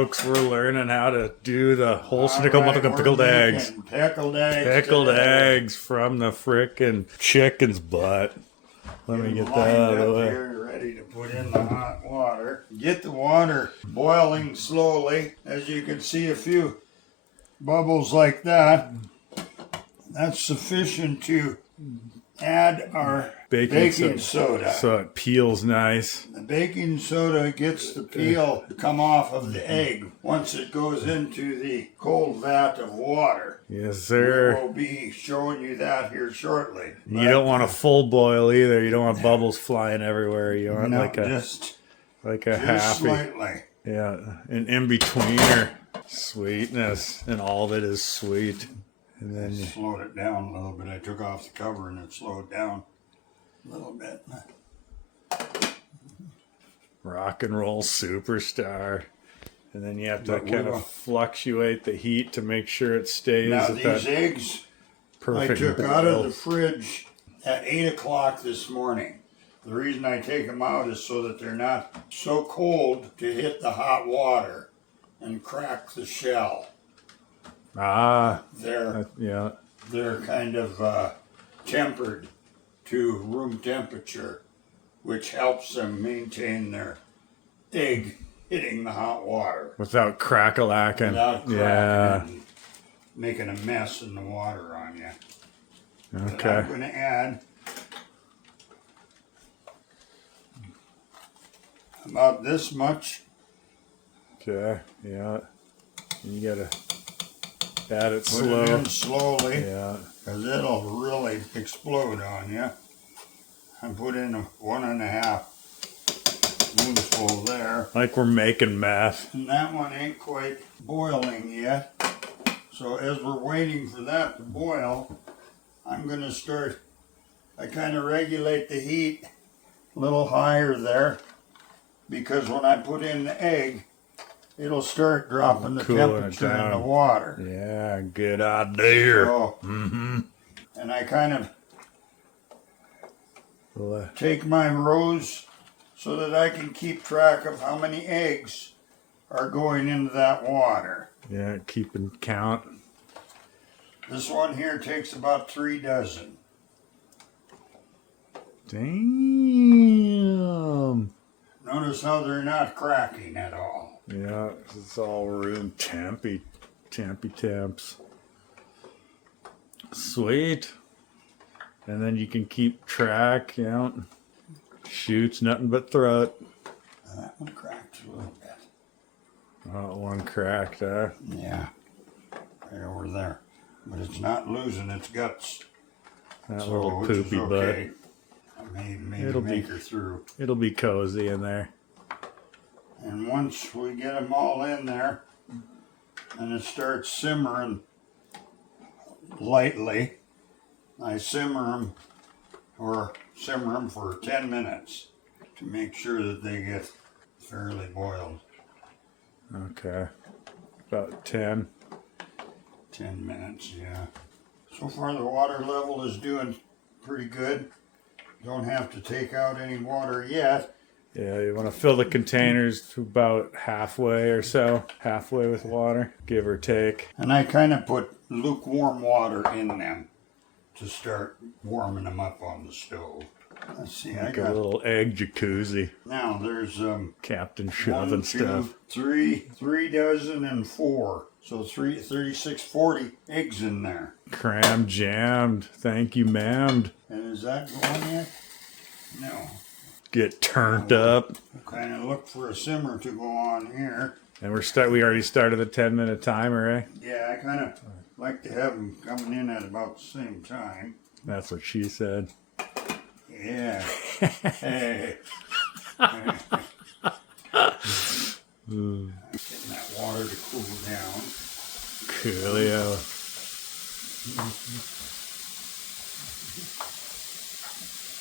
folks, we're learning how to do the whole snickel motherfucking pickled eggs. Pickled eggs. Pickled eggs from the frickin' chicken's butt. Let me get that out of the way. Here, ready to put in the hot water. Get the water boiling slowly. As you can see, a few bubbles like that. That's sufficient to add our baking soda. So it peels nice. The baking soda gets the peel to come off of the egg once it goes into the cold vat of water. Yes, sir. We will be showing you that here shortly. You don't want a full boil either. You don't want bubbles flying everywhere. You want just happy. Slightly. Yeah, an in-betweener. Sweetness, and all of it is sweet. And then you slowed it down a little bit. I took off the cover and it slowed down a little bit. Rock and roll superstar. And then you have to kind of fluctuate the heat to make sure it stays now at these eggs perfect I took boil. out of the fridge at 8 o'clock this morning. The reason I take them out is so that they're not so cold to hit the hot water and crack the shell. They're kind of tempered to room temperature, which helps them maintain their egg hitting the hot water without crack-a-lacking. And making a mess in the water on you. Okay. But I'm going to add about this much. Okay, yeah. You gotta add it Put it in slowly. Yeah. Because it'll really explode on you. I put in a 1.5 spoonful there. Like we're making meth. And that one ain't quite boiling yet. So as we're waiting for that to boil, I'm going to start, I kind of regulate the heat a little higher there. Because when I put in the egg, it'll start dropping the temperature in the water. Yeah, good idea. So, and I kind of take my rows so that I can keep track of how many eggs are going into that water. Yeah, keeping count. This one here takes about 3 dozen. Damn. Notice how they're not cracking at all. Yeah, it's all room tempy temps. Sweet. And then you can keep track, shoots nothing but throat. That one cracked a little bit. Oh, one cracked, huh? Yeah, right over there. But it's not losing its guts. That little poopy butt. It'll make her through. It'll be cozy in there. And once we get them all in there, and it starts simmering lightly, I simmer them for 10 minutes to make sure that they get fairly boiled. Okay, about 10 minutes, yeah. So far the water level is doing pretty good. Don't have to take out any water yet. Yeah, you want to fill the containers to about halfway or so. Halfway with water, give or take. And I kind of put lukewarm water in them to start warming them up on the stove. Let's see, like I got a little egg jacuzzi. Now there's Captain shoving 1, 2, stuff. 3 dozen and 4. So 36, 40 eggs in there. Cram jammed. Thank you, ma'am. And is that going yet? No. Get turned up. Kind of look for a simmer to go on here. And we already started the 10-minute timer, eh? Yeah, I kind of like to have them coming in at about the same time. That's what she said. Yeah. Hey. Getting that water to cool down. Coolio.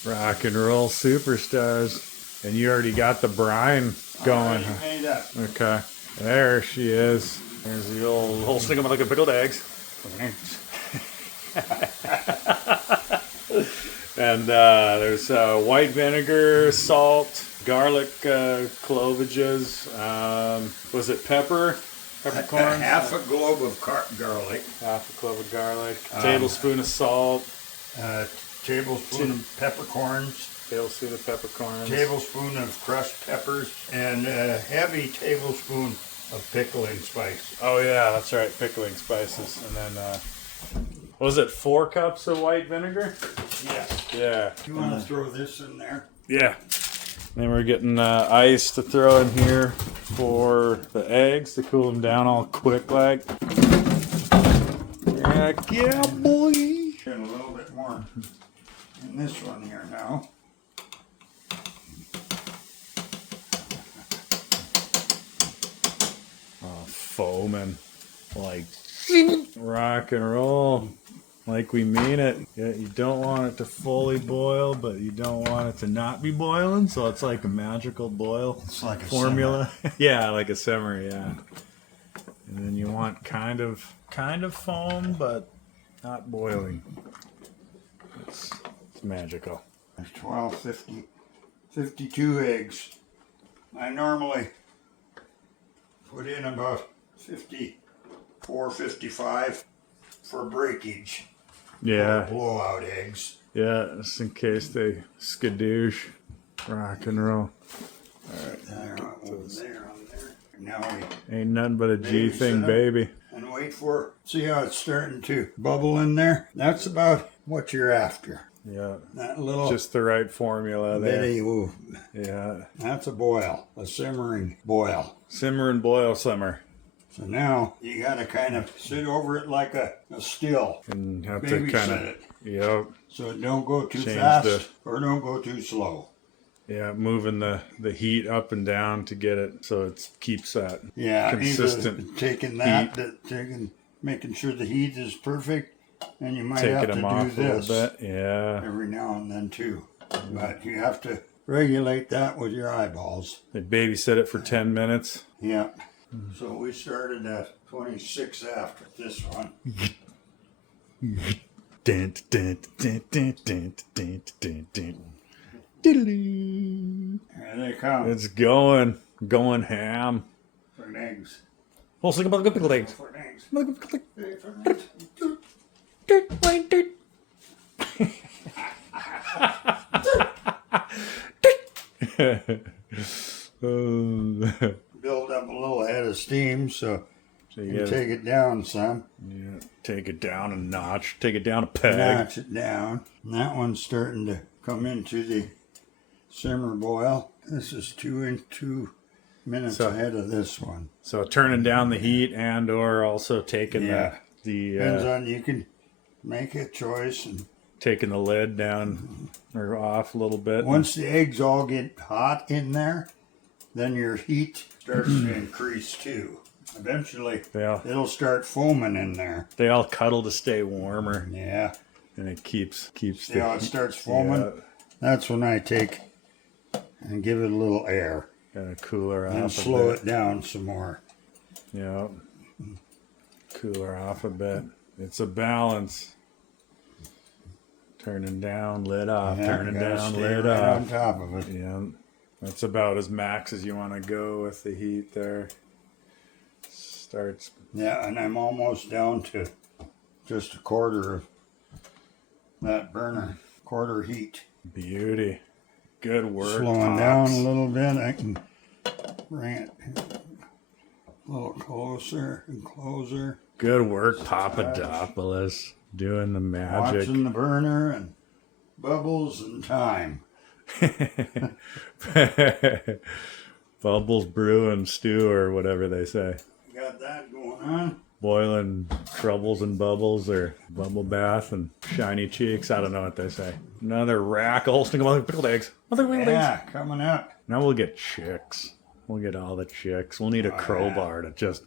Rock and roll superstars. And you already got the brine going. Made up. Okay. There she is. There's the whole thing of like pickled eggs. And there's white vinegar, salt, garlic clovages. Was it pepper? Peppercorns? Half a clove of garlic. Half a clove of garlic. Tablespoon of salt. Tablespoon of peppercorns. Tablespoon of peppercorns. Tablespoon of crushed peppers. And a heavy tablespoon of pickling spice. Oh yeah, that's right, pickling spices. And then, was it 4 cups of white vinegar? Yes. Yeah. You want to throw this in there? Yeah. Then we're getting ice to throw in here for the eggs to cool them down all quick like. Heck yeah, boy. And a little bit more in this one here now. Oh, foaming like rock and roll. Like we mean it. Yeah, you don't want it to fully boil, but you don't want it to not be boiling. So it's like a magical boil It's like a formula. Yeah, like a simmer. Yeah. And then you want kind of foam, but not boiling. It's magical. There's 12, 50, 52 eggs. I normally put in about 54, 55 for breakage. Yeah. Blowout eggs. Yeah, just in case they skadoosh. Rock and roll. Alright, there, over there, on there. Now we Ain't nothing but a G thing, baby. and wait for it. See how it's starting to bubble in there? That's about what you're after. Yeah. That little Just the right formula there. bitty, ooh, Yeah. that's a boil, a simmering boil. Simmer and boil simmer. So now you gotta kind of sit over it like a still. And have to Babysit kind of, it. yep. So it don't go too Change fast or don't go too slow. Yeah, moving the heat up and down to get it so it keeps that Yeah, consistent. either taking that, making sure the heat is perfect, and you might have Taking to them off do a this little bit. Yeah. every now and then too. But you have to regulate that with your eyeballs. They babysit it for 10 minutes. Yeah. So we started at 26 after this one. Dun, dun, dun, dun, dun, dun, dun, dun. Diddly. Here they come. It's going ham. For eggs. Well, think about the pickled eggs. For eggs. Hey, For eggs. Build up a little head of steam so So you you gotta, take it down some. yeah, take it down a notch, take it down a peg. Notch it down. And that one's starting to come into the simmer boil. This is 2 minutes So- ahead of this one. So turning down the heat and or also taking Yeah. Depends the on, you can make a choice. And taking the lid down or off a little bit. once the eggs all get hot in there, then your heat starts to increase too. Eventually, Yeah. it'll start foaming in there. They all cuddle to stay warmer, Yeah. and it keeps See how it starts foaming? Yeah, That's when I take and give it a little air gotta cool her and off slow a bit. it down some more. Yeah, cool her off a bit. It's a balance. Turning down, lid off. Yeah, Turning gotta down, stay lid right on off. top of it. Yeah, that's about as max as you want to go with the heat there. Starts. Yeah, and I'm almost down to just a quarter of that burner, quarter heat. Beauty. Good work. Slowing Pops. down a little bit, I can bring it a little closer and closer. Good work, Papadopoulos. Doing the magic. Watching the burner and bubbles and time. Bubbles, brew, and stew, or whatever they say. Got that going on. Boiling troubles and bubbles, or bubble bath and shiny cheeks. I don't know what they say. Another rack of holsting of pickled eggs. Mother pickled eggs. Yeah, coming up. Now we'll get chicks. We'll get all the chicks. We'll need a crowbar to just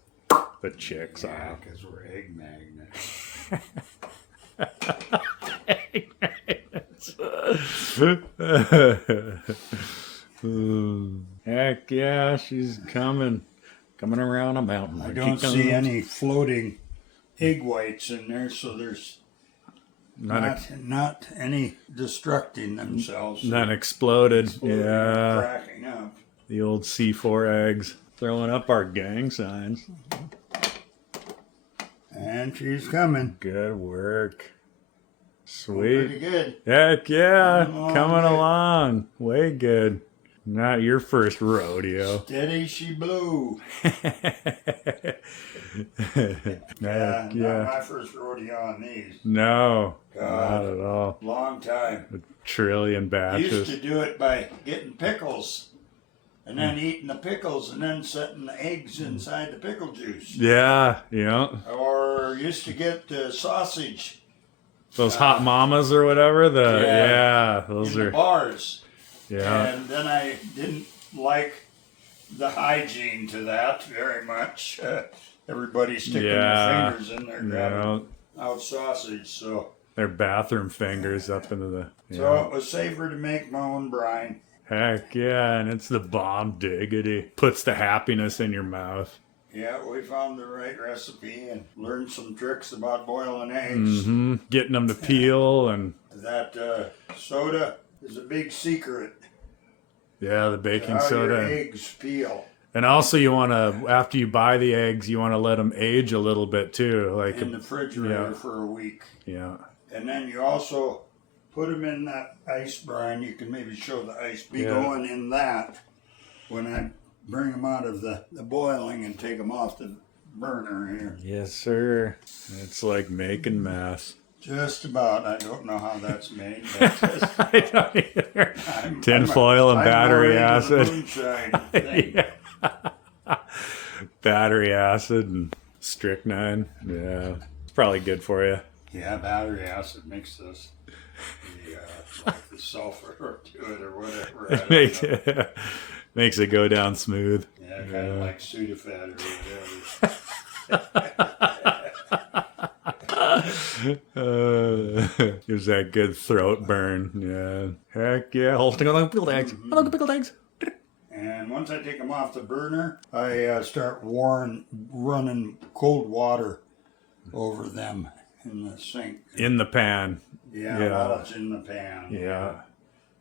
the chicks Yeah, off. because we're egg magnets. Heck yeah, she's coming around a mountain. I don't see any floating egg whites in there, so there's Not any destructing themselves. None exploded. Yeah. Cracking up. The old C4 eggs. Throwing up our gang signs. And she's coming. Good work. Pretty Sweet. good. Heck yeah. Coming Coming good. along. Way good. Not your first rodeo. Steady she blew. Heck Not yeah. my first rodeo on these. No. God. Not at all. Long time. A trillion Used batches. to do it by getting pickles. And then eating the pickles and then setting the eggs inside the pickle juice. Yeah. Yeah. Or used to get the sausage Those hot mamas or whatever. Yeah. Those in the are. bars. Yeah. And then I didn't like the hygiene to that very much. Everybody sticking their fingers in there grabbing out sausage. So Their bathroom fingers up into the. so it was safer to make my own brine. Heck yeah, and it's the bomb diggity. Puts the happiness in your mouth. Yeah, we found the right recipe and learned some tricks about boiling eggs. Mm-hmm. Getting them to peel and. That soda is a big secret. Yeah, the baking How soda. your eggs peel. And also, you want to, after you buy the eggs, you want to let them age a little bit too. Like, In the refrigerator for a week. yeah. And then you also put them in that ice brine. You can maybe show the ice be going in that when I bring them out of the boiling and take them off the burner here. Yes, sir. It's like making mess. Just about. I don't know how that's made. But just, I don't either. Tin foil and I'm battery more into the acid. moonshine thing. Yeah. Battery acid and strychnine. Yeah. It's probably good for you. Yeah, battery acid makes this like the sulfur to it or whatever. I don't know. Makes it go down smooth. Yeah, kind of like Sudafed or whatever. Gives that good throat burn. Yeah. Heck yeah. Holding on pickled eggs. Hello, pickled eggs. And once I take them off the burner, I start running cold water over them in the sink. In the pan. Yeah, while it's in the pan. Yeah.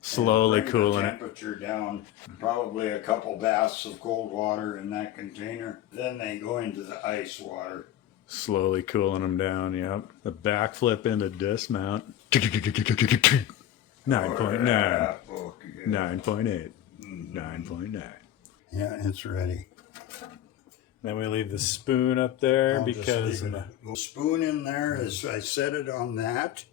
Slowly Bring cooling the it. temperature down, probably a couple baths of cold water in that container. Then they go into the ice water. Slowly cooling them down, yep. The backflip into dismount. 9.9. Yeah, okay. 9.8. 9.9. Yeah, it's ready. Then we leave the spoon up there I'll just because leave the spoon in there as I set it on that,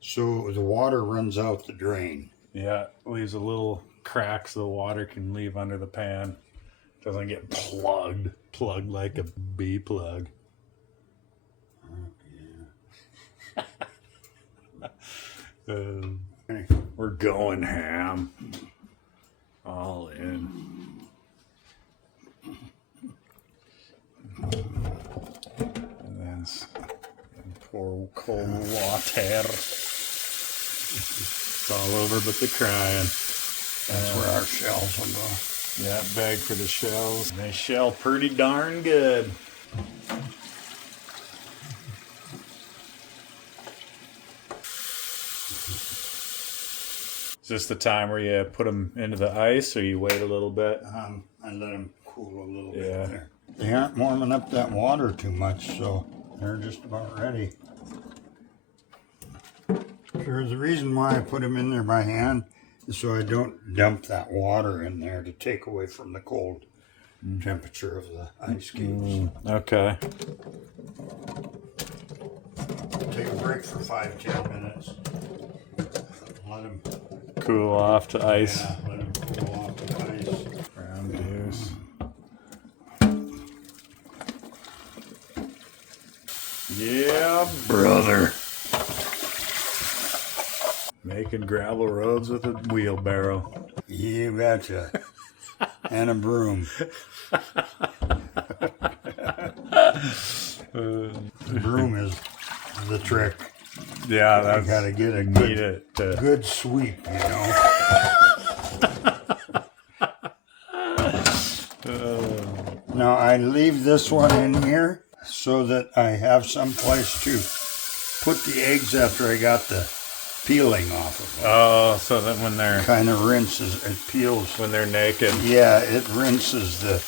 so the water runs out the drain. yeah, leaves a little crack so the water can leave under the pan. Doesn't get plugged like a bee plug. We're going ham. All in. And then pour cold water. It's all over but the crying. That's where our shells will go. Yeah, bag for the shells. They shell pretty darn good. Is this the time where you put them into the ice or you wait a little bit? I let them cool a little Yeah. bit there. They aren't warming up that water too much, so they're just about ready. Sure, the reason why I put them in there by hand is so I don't dump that water in there to take away from the cold temperature of the ice cubes. Okay. Take a break for 5-10 minutes. Let them, Cool off to ice. let them cool off the ice. Brown juice. Yeah, brother. Making gravel roads with a wheelbarrow. You betcha. And a broom. The broom is the trick. Yeah, You that's gotta get a need it. good sweep, you know. Now I leave this one in here so that I have some place to put the eggs after I got the peeling off of them. Oh, so that when they're Kind of rinses, it peels. when they're naked. Yeah, it rinses the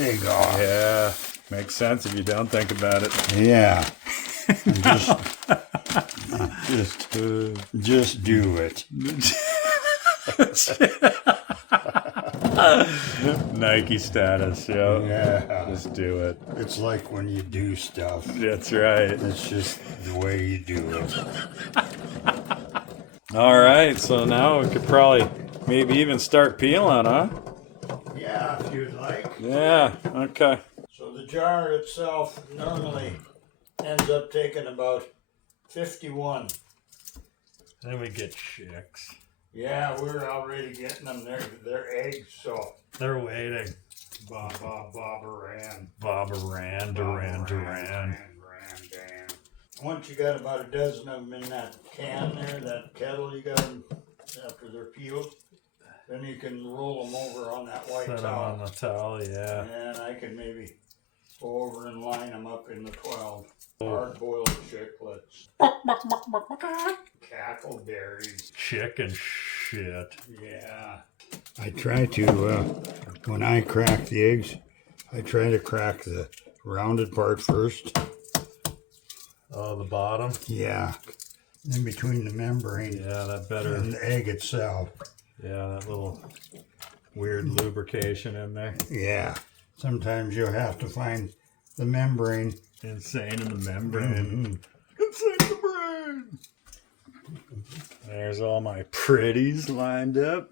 egg off. Yeah, makes sense if you don't think about it. Yeah. Just do it. Nike status, yo. Yeah. Just do it. It's like when you do stuff. That's right. It's just the way you do it. All right, so now we could probably maybe even start peeling, huh? Yeah, if you'd like. Yeah, okay. So the jar itself normally ends up taking about 51. Then we get chicks. Yeah, we're already getting them. They're eggs, so They're waiting. Bob-a-ran. Duran. Once you got about a dozen of them in that can there, that kettle you got them after they're peeled, then you can roll them over on that white Set them towel. on the towel, yeah. And I can maybe go over and line them up in the 12 hard-boiled chicklets. Cackleberries. Chicken shit. Yeah. I try to, when I crack the eggs, I try to crack the rounded part first. Oh, the bottom? Yeah. In between the membrane Yeah, that better. and the egg itself. Yeah, that little weird lubrication in there. Yeah. Sometimes you'll have to find the membrane. Insane in the membrane. Insane in the brain. There's all my pretties lined up.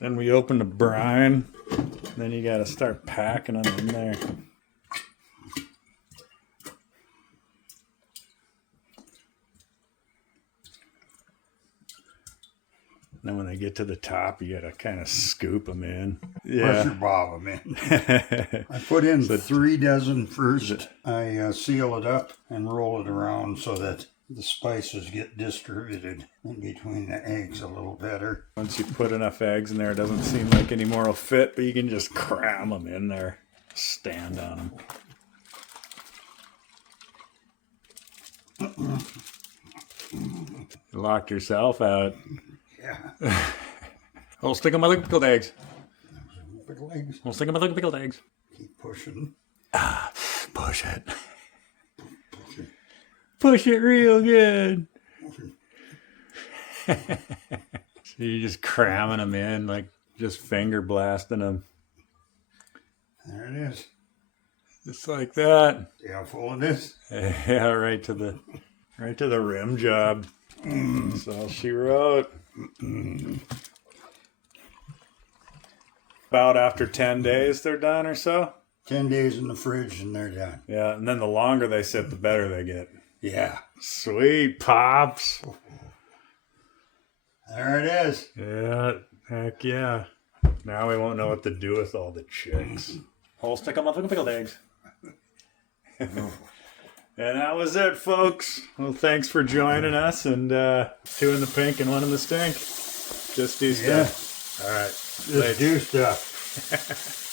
Then we open the brine. Then you gotta start packing them in there. Then when they get to the top, you gotta kind of scoop them in. Pressure bob them in. I put in 3 dozen first. I seal it up and roll it around so that the spices get distributed in between the eggs a little better. Once you put enough eggs in there, it doesn't seem like any more will fit, but you can just cram them in there. Stand on them. You locked yourself out. Yeah. I'll stick on my pickled eggs. Pickled eggs. I'll stick on my pickled eggs. Keep pushing. Push it. Push it real good. So you're just cramming them in, like just finger blasting them. There it is. Just like that. See how full it is? Yeah, right to the rim job. That's all she wrote. About after 10 days they're done or so. 10 days in the fridge and they're done. Yeah, and then the longer they sit, the better they get. Yeah. Sweet pops. There it is. Yeah, heck yeah. Now we won't know what to do with all the chicks. I'll stick on my pickled eggs. And that was it, folks. Well, thanks for joining us. And 2 in the pink and 1 in the stink. Just do stuff. Yeah. All right. Just do stuff.